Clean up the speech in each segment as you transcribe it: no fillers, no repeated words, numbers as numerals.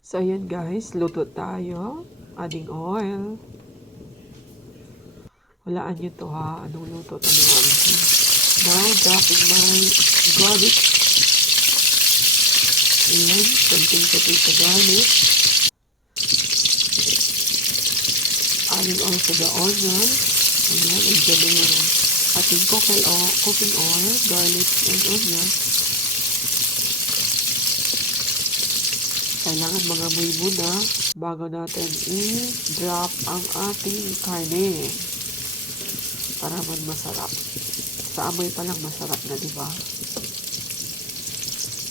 So, ayan guys, luto tayo. Adding oil. Walaan nyo to ha. Anong luto to ni Mami G. Now, dropping my garlic. Ayan, konting potato garlic. Adding also the onion. Ayan, andyan na yung ating cooking oil, garlic, and onion. Kailangan mangamoy muna bago natin i-drop ang ating karne para man masarap. Sa amoy pa lang masarap na, diba?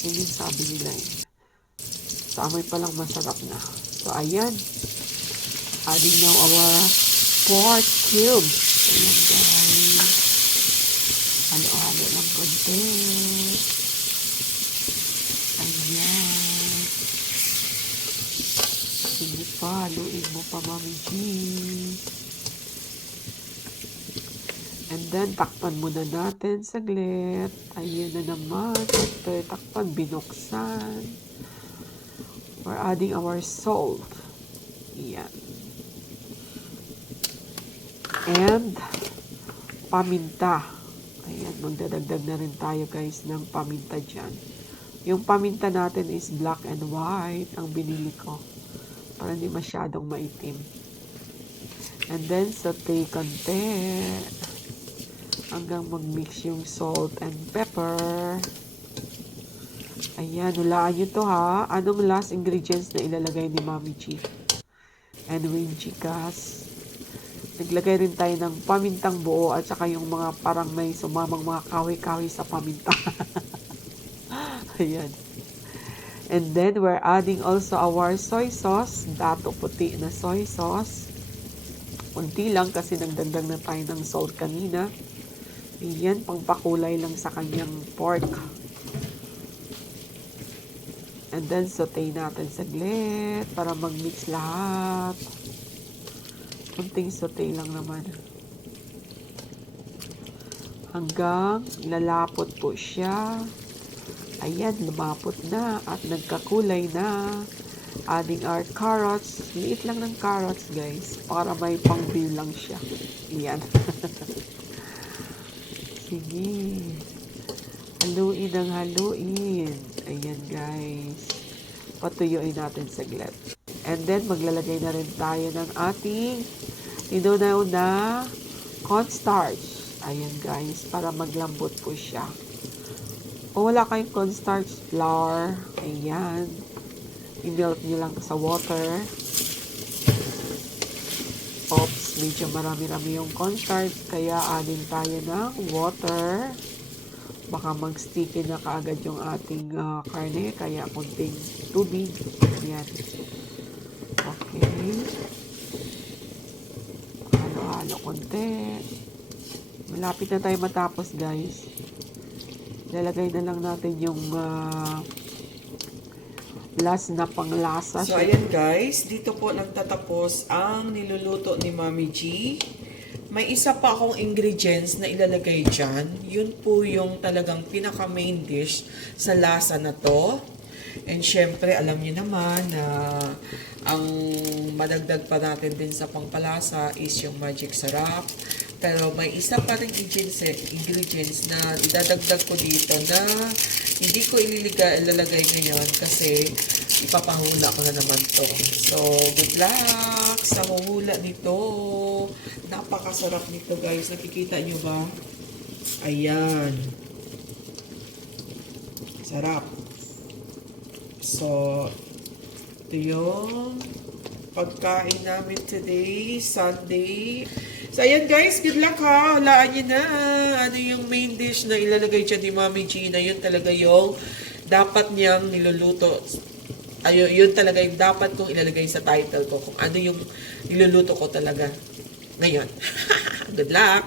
Yun yung sabi nila eh. Sa amoy pa lang masarap na. So, ayan. Adding now our pork cubes. Ayan, guys. Halo-halo lang konti. Ayan. Sige pa, haluin mo pa, Mami G. And then, takpan muna natin saglit. Ayan na naman. After takpan, binuksan. We're adding our salt. Ayan. And, paminta. Ayan, magdadagdag na rin tayo guys ng paminta dyan. Yung paminta natin is black and white ang binili ko. Para hindi masyadong maitim. And then, saute konti. Hanggang mag-mix yung salt and pepper. Ayan, hulaan nyo to ha. Anong last ingredients na ilalagay ni Mami G? And Wing Chicas. Naglagay rin tayo ng pamintang buo at saka yung mga parang may sumamang mga kahoy-kahoy sa paminta. Ayan. And then, we're adding also our soy sauce. Dato puti na soy sauce. Kunti lang kasi nagdagdag na tayo ng salt kanina. Ayan, pangpakulay lang sa kanyang pork. And then, saute natin saglit para mag-mix lahat. Kunting saute lang naman. Hanggang lalapot po siya. Ayan, lumapot na at nagkakulay na. Adding our carrots. Liit lang ng carrots, guys. Para may pang-beer lang siya. Ayan. Sige. Haluin ang haluin. Ayan, guys. Patuyuin natin saglit. And then, maglalagay na rin tayo ng ating inunaw na cornstarch. Ayan, guys. Para maglambot po siya. Kung wala kayong cornstarch flour, ayan. I-melt nyo lang sa water. Oops, medyo marami-rami yung cornstarch. Kaya, adding tayo ng water. Baka mag-sticky na kaagad yung ating karne. Kaya, kunting tubig. Ayan. Okay. Halo-halo konti. Malapit na tayo matapos, guys. Lalagay na lang natin yung last na panglasa. So, ayan guys. Dito po nagtatapos ang niluluto ni Mami G. May isa pa akong ingredients na ilalagay dyan. Yun po yung talagang pinaka-main dish sa lasa na to. And syempre, alam niyo naman na ang madagdag pa natin din sa pangpalasa is yung magic sarap. Pero may isa pa rin ingredients na idadagdag ko dito na hindi ko ilalagay ngayon kasi ipapahula ko na naman to. So, good luck sa huhula nito. Napakasarap nito guys. Nakikita nyo ba? Ayan. Sarap. So, ito yung pagkain namin today, Sunday. So, ayan guys, good luck ha. Hulaan nyo na. Ano yung main dish na ilalagay dyan ni Mami G na yun talaga yung dapat niyang niluluto. Ayun, yun talaga yung dapat kong ilalagay sa title ko. Kung ano yung niluluto ko talaga ngayon. Good luck!